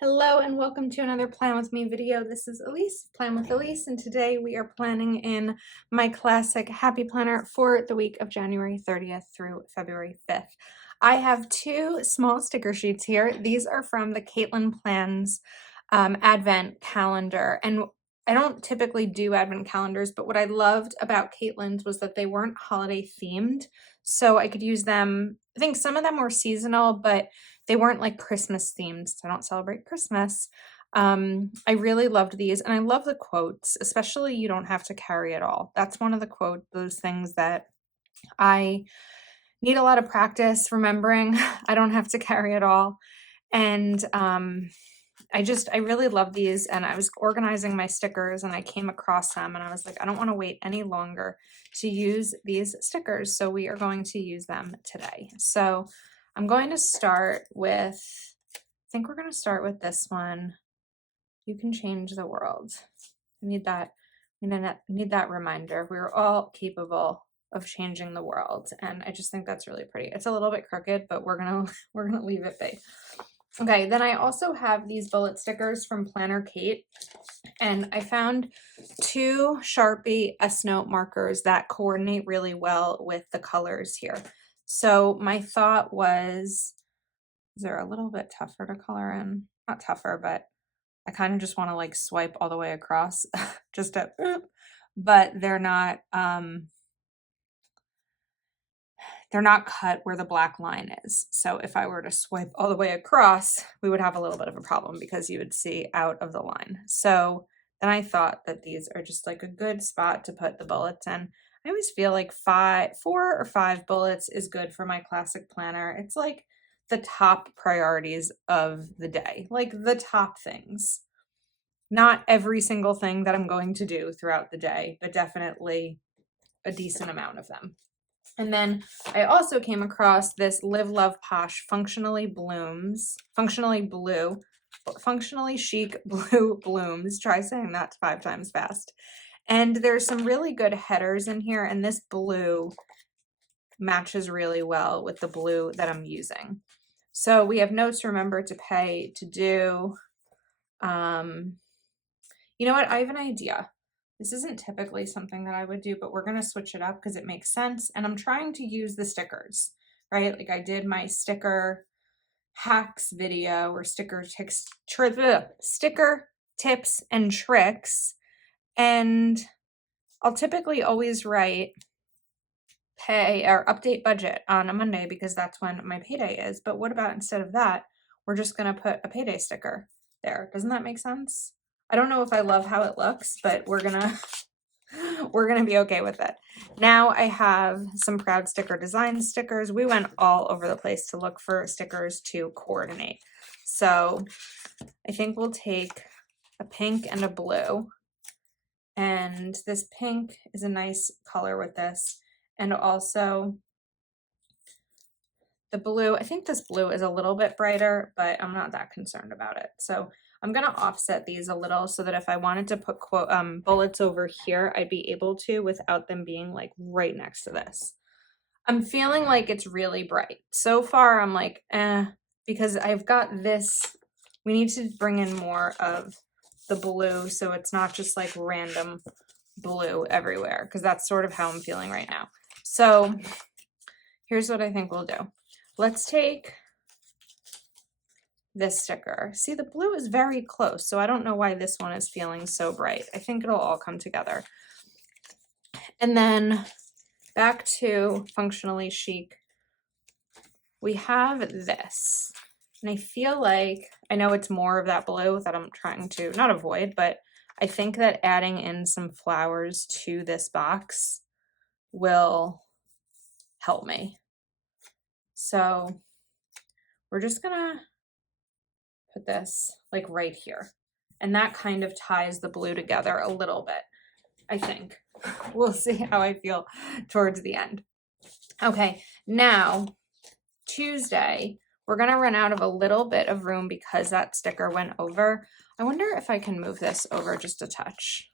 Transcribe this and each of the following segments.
Hello and welcome to another Plan With Me video. This is Elise, Plan with Elise, and today we are planning in my classic Happy Planner for the week of January 30th through February 5th. I have two small sticker sheets here. These are from the Caitlin Plans Advent calendar, and I don't typically do Advent calendars, but what I loved about Caitlin's was that they weren't holiday themed, so I could use them. I think some of them were seasonal, but they weren't like Christmas themed, so I don't celebrate Christmas. I really loved these, and I love the quotes, especially "you don't have to carry it all." That's one of the those things that I need a lot of practice remembering. I don't have to carry it all. And I really love these, and I was organizing my stickers and I came across them and I was like, I don't want to wait any longer to use these stickers, so we are going to use them today. So I'm going to start with, I think we're going to start with this one. You can change the world. I need that. I need that reminder. We're all capable of changing the world, and I just think that's really pretty. It's a little bit crooked, but we're gonna leave it be. Okay, then I also have these bullet stickers from Planner Kate, and I found two Sharpie S-Note markers that coordinate really well with the colors here. So my thought was, they're a little bit tougher to color in. Not tougher, but I kind of just want to like swipe all the way across just to, but they're not cut where the black line is. So if I were to swipe all the way across, we would have a little bit of a problem because you would see out of the line. So then I thought that these are just like a good spot to put the bullets in. I always feel like 4 or 5 bullets is good for my classic planner. It's like the top priorities of the day, like the top things. Not every single thing that I'm going to do throughout the day, but definitely a decent amount of them. And then I also came across this Live Love Posh Functionally Chic Blue Blooms. Try saying that 5 times fast. And there's some really good headers in here, and this blue matches really well with the blue that I'm using. So we have notes to remember, to pay, to do. You know what? I have an idea. This isn't typically something that I would do, but we're going to switch it up because it makes sense. And I'm trying to use the stickers, right? Like I did my sticker hacks video, or sticker tips and tricks. And I'll typically always write pay or update budget on a Monday because that's when my payday is. But what about instead of that, we're just going to put a payday sticker there? Doesn't that make sense? I don't know if I love how it looks, but we're gonna be okay with it. Now I have some Proud Sticker Design stickers. We went all over the place to look for stickers to coordinate. So I think we'll take a pink and a blue. And this pink is a nice color with this. And also the blue, I think this blue is a little bit brighter, but I'm not that concerned about it. So I'm going to offset these a little so that if I wanted to put bullets over here, I'd be able to without them being like right next to this. I'm feeling like it's really bright. So far, I'm like, because I've got this. We need to bring in more of the blue so it's not just like random blue everywhere, because that's sort of how I'm feeling right now. So here's what I think we'll do. Let's take this sticker. See, the blue is very close, so I don't know why this one is feeling so bright. I think it'll all come together. And then back to Functionally Chic, we have this. And I feel like, I know it's more of that blue that I'm trying to not avoid, but I think that adding in some flowers to this box will help me. So we're just gonna put this like right here. And that kind of ties the blue together a little bit, I think. We'll see how I feel towards the end. Okay, now Tuesday, we're gonna run out of a little bit of room because that sticker went over. I wonder if I can move this over just a touch.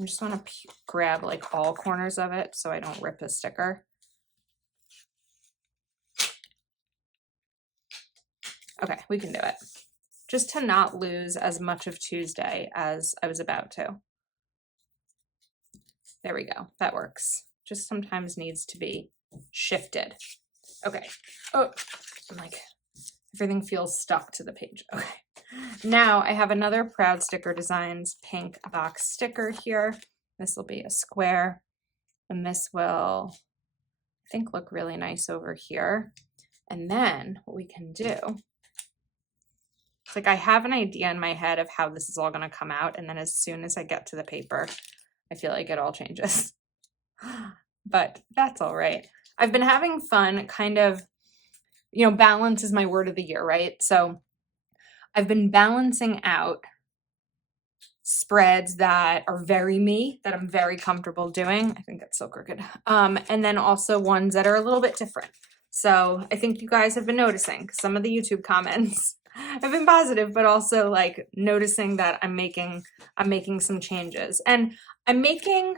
I just want to grab like all corners of it so I don't rip the sticker. Okay, we can do it. Just to not lose as much of Tuesday as I was about to. There we go. That works. Just sometimes needs to be shifted. Okay. Oh, I'm like, everything feels stuck to the page. Okay. Now I have another Proud Sticker Designs pink box sticker here. This will be a square, and this will, I think, look really nice over here. And then what we can do, it's like I have an idea in my head of how this is all going to come out, and then as soon as I get to the paper, I feel like it all changes. But that's all right. I've been having fun kind of, balance is my word of the year, right? So I've been balancing out spreads that are very me, that I'm very comfortable doing. I think that's so crooked. And then also ones that are a little bit different. So I think you guys have been noticing some of the YouTube comments have been positive, but also like noticing that I'm making some changes, and I'm making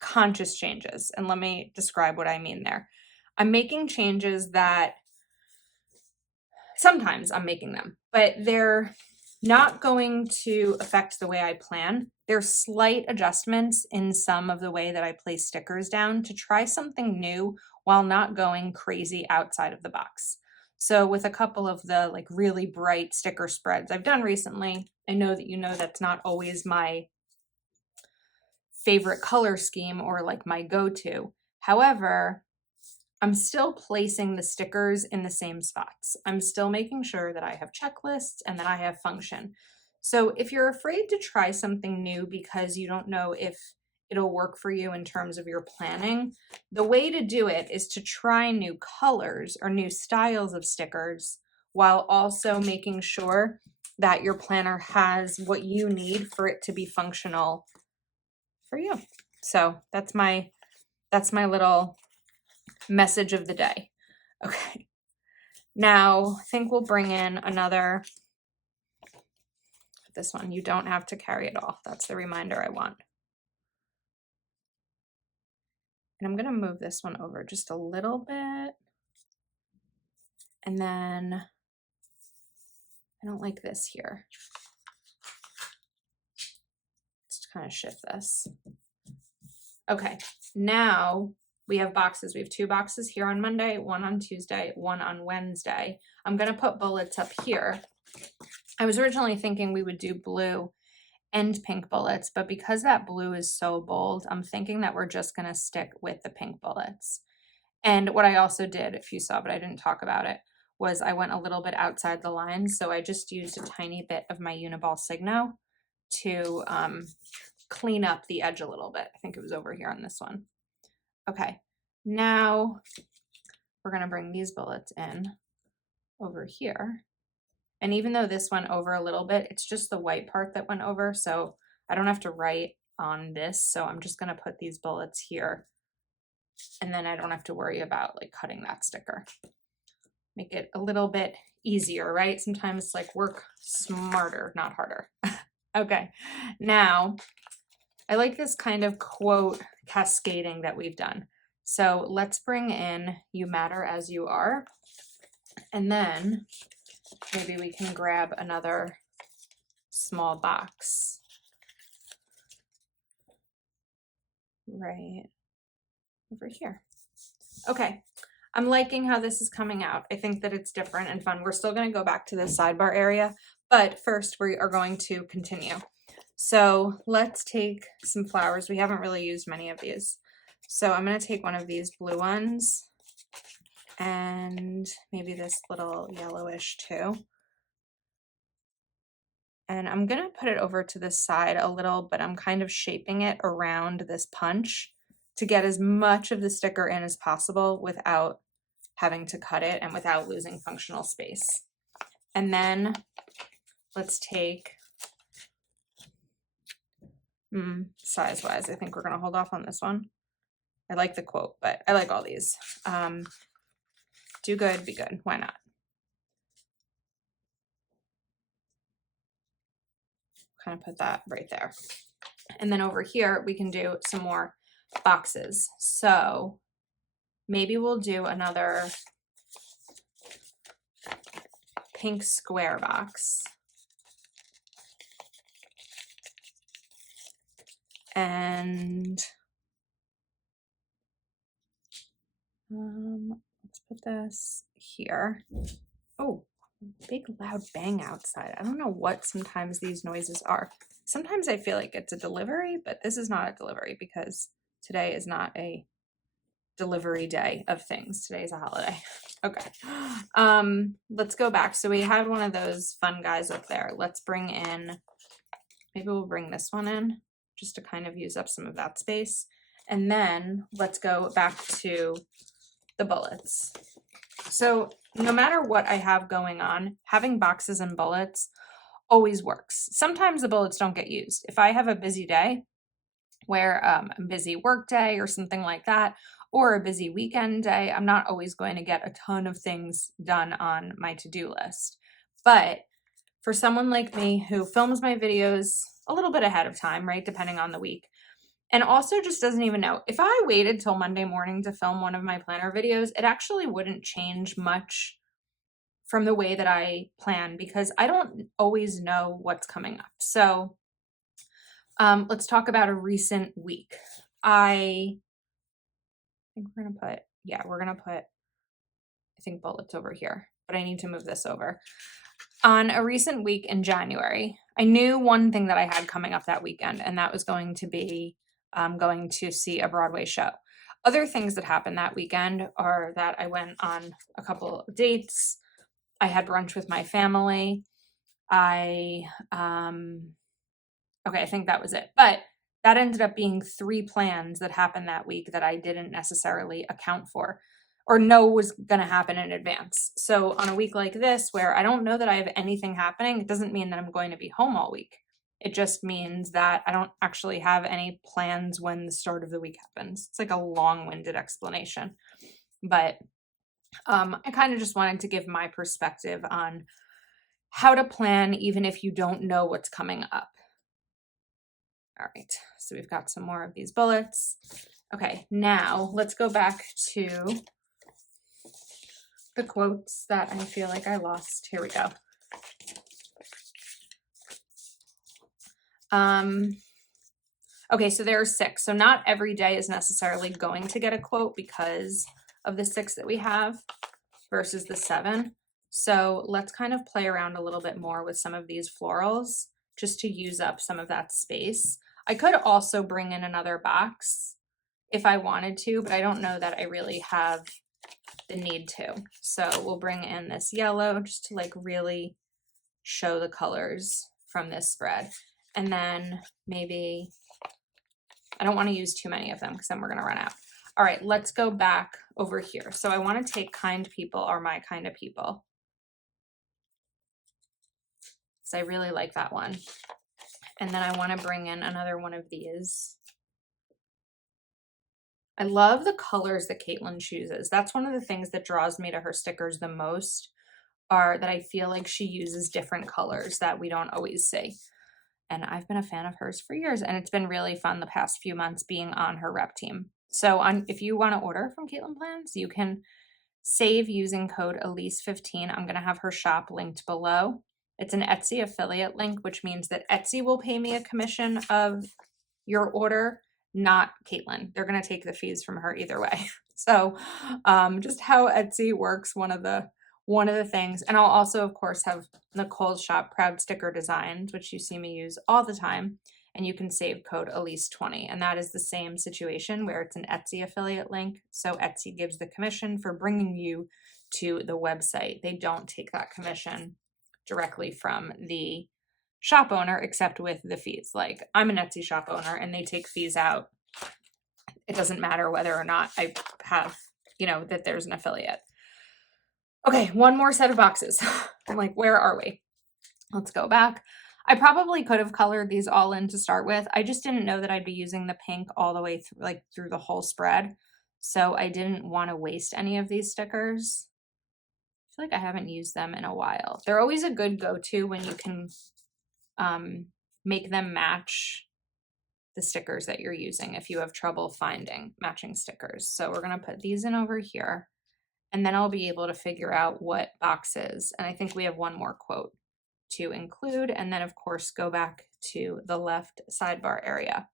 conscious changes. And let me describe what I mean there. I'm making changes that sometimes I'm making them, but they're not going to affect the way I plan. There's slight adjustments in some of the way that I place stickers down to try something new while not going crazy outside of the box. So with a couple of the like really bright sticker spreads I've done recently, I know that that's not always my favorite color scheme or like my go-to. However, I'm still placing the stickers in the same spots. I'm still making sure that I have checklists and that I have function. So if you're afraid to try something new because you don't know if it'll work for you in terms of your planning, the way to do it is to try new colors or new styles of stickers while also making sure that your planner has what you need for it to be functional for you. So that's my little message of the day. Okay. Now I think we'll bring in another, this one, you don't have to carry it all. That's the reminder I want. And I'm going to move this one over just a little bit. And then I don't like this here. Let's kind of shift this. Okay. Now we have boxes. We have 2 boxes here on Monday, 1 on Tuesday, 1 on Wednesday. I'm going to put bullets up here. I was originally thinking we would do blue and pink bullets, but because that blue is so bold, I'm thinking that we're just going to stick with the pink bullets. And what I also did, if you saw, but I didn't talk about it, was I went a little bit outside the lines. So I just used a tiny bit of my Uniball Signo to clean up the edge a little bit. I think it was over here on this one. Okay, now we're going to bring these bullets in over here. And even though this went over a little bit, it's just the white part that went over. So I don't have to write on this. So I'm just going to put these bullets here. And then I don't have to worry about like cutting that sticker. Make it a little bit easier, right? Sometimes it's like work smarter, not harder. Okay, now I like this kind of quote cascading that we've done. So let's bring in "You matter as you are." And then maybe we can grab another small box right over here. Okay, I'm liking how this is coming out. I think that it's different and fun. We're still going to go back to the sidebar area, but first we are going to continue. So let's take some flowers. We haven't really used many of these. So I'm going to take one of these blue ones and maybe this little yellowish too. And I'm going to put it over to the side a little, but I'm kind of shaping it around this punch to get as much of the sticker in as possible without having to cut it and without losing functional space. And then let's take, size-wise, I think we're going to hold off on this one. I like the quote, but I like all these. Do good, be good. Why not? Kind of put that right there. And then over here, we can do some more boxes. So maybe we'll do another pink square box. And let's put this here. Oh, big loud bang outside. I don't know what sometimes these noises are. Sometimes I feel like it's a delivery, but this is not a delivery because today is not a delivery day of things. Today is a holiday. Okay. Let's go back. So we had one of those fun guys up there. Let's bring in, maybe we'll bring this one in just to kind of use up some of that space. And then let's go back to the bullets. So no matter what I have going on, having boxes and bullets always works. Sometimes the bullets don't get used. If I have a busy day where a busy work day or something like that, or a busy weekend day, I'm not always going to get a ton of things done on my to-do list. But for someone like me who films my videos a little bit ahead of time, right, depending on the week, and also just doesn't even know, if I waited till Monday morning to film one of my planner videos, it actually wouldn't change much from the way that I plan because I don't always know what's coming up. So let's talk about a recent week. I think we're gonna put, I think, bullets over here, but I need to move this over. On a recent week in January, I knew one thing that I had coming up that weekend, and that was going to be going to see a Broadway show. Other things that happened that weekend are that I went on a couple of dates. I had brunch with my family. I think that was it. But that ended up being 3 plans that happened that week that I didn't necessarily account for or know was going to happen in advance. So on a week like this, where I don't know that I have anything happening, it doesn't mean that I'm going to be home all week. It just means that I don't actually have any plans when the start of the week happens. It's like a long-winded explanation. But I kind of just wanted to give my perspective on how to plan even if you don't know what's coming up. All right, so we've got some more of these bullets. Okay, now let's go back to the quotes that I feel like I lost. Here we go. Okay, so there are 6. So not every day is necessarily going to get a quote because of the 6 that we have versus the 7. So let's kind of play around a little bit more with some of these florals just to use up some of that space. I could also bring in another box if I wanted to, but I don't know that I really have the need to. So we'll bring in this yellow just to like really show the colors from this spread. And then maybe, I don't want to use too many of them because then we're going to run out. All right, let's go back over here. So I want to take kind people are my kind of people. So I really like that one. And then I want to bring in another one of these. I love the colors that Caitlin chooses. That's one of the things that draws me to her stickers the most, are that I feel like she uses different colors that we don't always see. And I've been a fan of hers for years, and it's been really fun the past few months being on her rep team. So if you want to order from Caitlin Plans, you can save using code Elise15. I'm going to have her shop linked below. It's an Etsy affiliate link, which means that Etsy will pay me a commission of your order, not Caitlin. They're going to take the fees from her either way. So just how Etsy works, one of the things. And I'll also, of course, have Nicole's shop, Proud Sticker Designs, which you see me use all the time. And you can save code Elise20. And that is the same situation where it's an Etsy affiliate link. So Etsy gives the commission for bringing you to the website. They don't take that commission directly from the shop owner, except with the fees. Like, I'm an Etsy shop owner and they take fees out. It doesn't matter whether or not I have, that there's an affiliate. Okay, one more set of boxes. I'm like, where are we? Let's go back. I probably could have colored these all in to start with. I just didn't know that I'd be using the pink all the way through the whole spread. So I didn't want to waste any of these stickers. I feel like I haven't used them in a while. They're always a good go-to when you can make them match the stickers that you're using if you have trouble finding matching stickers. So we're going to put these in over here. and then I'll be able to figure out what boxes. And I think we have one more quote to include, and then of course go back to the left sidebar area.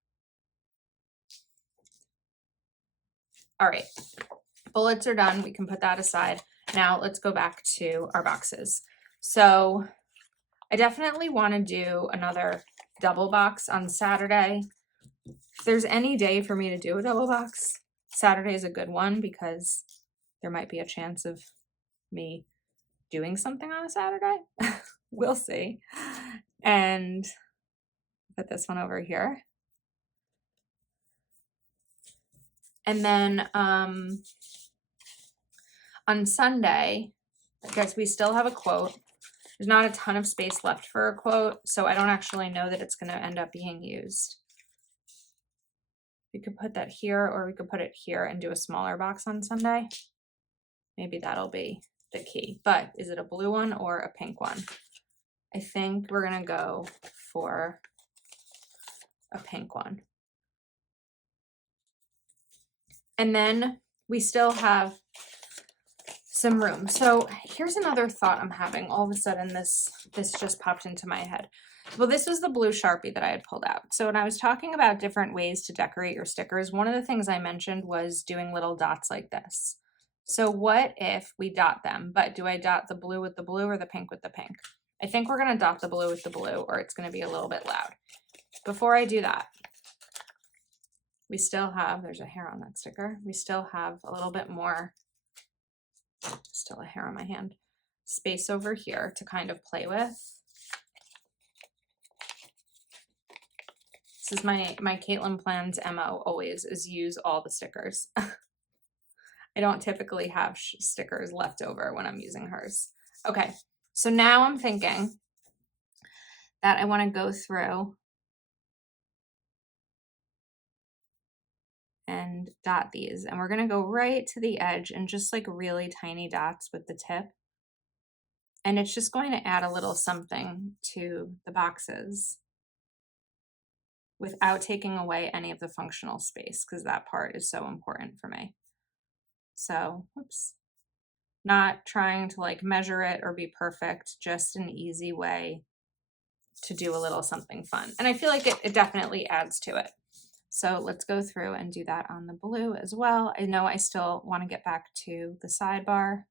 All right, bullets are done. We can put that aside. Now let's go back to our boxes. So I definitely want to do another double box on Saturday. If there's any day for me to do a double box, Saturday is a good one because there might be a chance of me doing something on a Saturday. We'll see. And put this one over here. And then on Sunday, I guess we still have a quote. There's not a ton of space left for a quote, so I don't actually know that it's going to end up being used. We could put that here, or we could put it here and do a smaller box on Sunday. Maybe that'll be the key. But is it a blue one or a pink one? I think we're going to go for a pink one. And then we still have some room. So here's another thought I'm having. All of a sudden this just popped into my head. Well, this was the blue Sharpie that I had pulled out. So when I was talking about different ways to decorate your stickers, one of the things I mentioned was doing little dots like this. So what if we dot them? But do I dot the blue with the blue or the pink with the pink? I think we're going to dot the blue with the blue, or it's going to be a little bit loud. Before I do that, we still have, there's a hair on that sticker. We still have a little bit more, still a hair on my hand, space over here to kind of play with. This is my Caitlin Plans MO always, is use all the stickers. I don't typically have stickers left over when I'm using hers. Okay, so now I'm thinking that I want to go through and dot these, and we're going to go right to the edge and just like really tiny dots with the tip, and it's just going to add a little something to the boxes without taking away any of the functional space, because that part is so important for me. So oops, not trying to like measure it or be perfect, just an easy way to do a little something fun, and I feel like it definitely adds to it. So let's go through and do that on the blue as well. I know I still want to get back to the sidebar.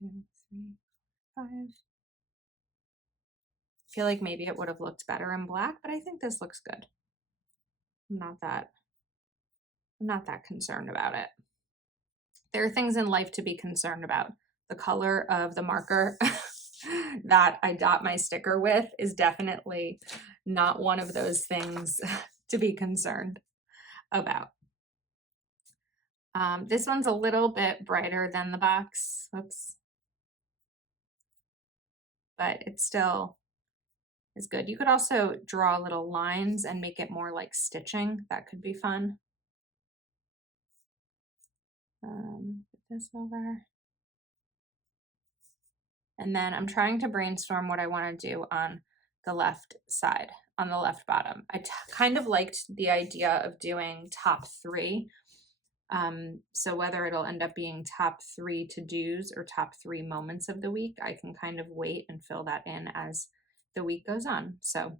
2, 3, 5. I feel like maybe it would have looked better in black, but I think this looks good. I'm not that concerned about it. There are things in life to be concerned about. The color of the marker that I dot my sticker with is definitely not one of those things to be concerned about. This one's a little bit brighter than the box. Oops. But it still is good. You could also draw little lines and make it more like stitching. That could be fun. Put this over. And then I'm trying to brainstorm what I want to do on the left side, on the left bottom. I kind of liked the idea of doing top 3. So whether it'll end up being top 3 to-dos or top 3 moments of the week, I can kind of wait and fill that in as the week goes on. So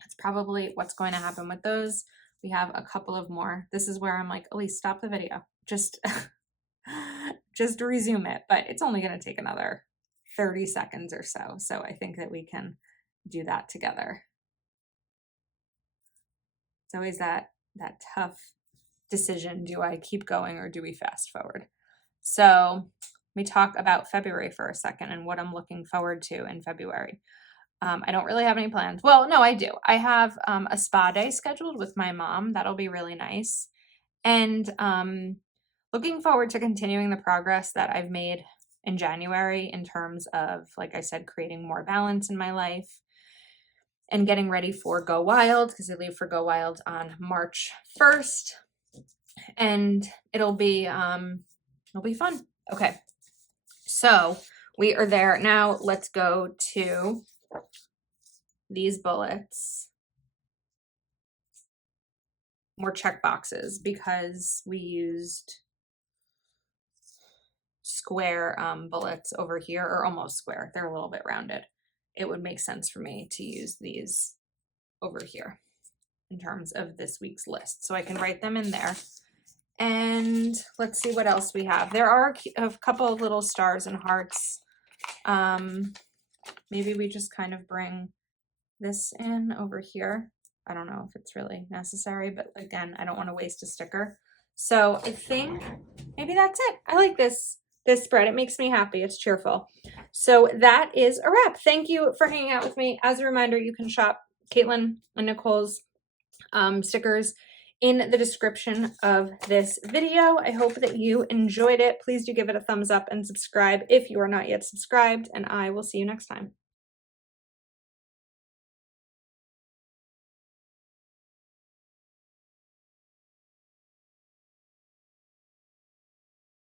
that's probably what's going to happen with those. We have a couple of more. This is where I'm like, Elise, stop the video. Just resume it. But it's only going to take another 30 seconds or so. So I think that we can do that together. It's always that tough decision. Do I keep going or do we fast forward? So let me talk about February for a second and what I'm looking forward to in February. I don't really have any plans. Well, no, I do. I have a spa day scheduled with my mom. That'll be really nice. And looking forward to continuing the progress that I've made in January in terms of, like I said, creating more balance in my life and getting ready for Go Wild, because I leave for Go Wild on March 1st. And it'll be fun. Okay. So we are there. Now let's go to these bullets. More check boxes because we used square bullets over here, or almost square. They're a little bit rounded. It would make sense for me to use these over here in terms of this week's list. So I can write them in there. And let's see what else we have. There are a couple of little stars and hearts. Maybe we just kind of bring this in over here. I don't know if it's really necessary, but again, I don't want to waste a sticker. So I think maybe that's it. I like this spread. It makes me happy. It's cheerful. So that is a wrap. Thank you for hanging out with me. As a reminder, you can shop Caitlin and Nicole's stickers in the description of this video. I hope that you enjoyed it. Please do give it a thumbs up and subscribe if you are not yet subscribed, and I will see you next time.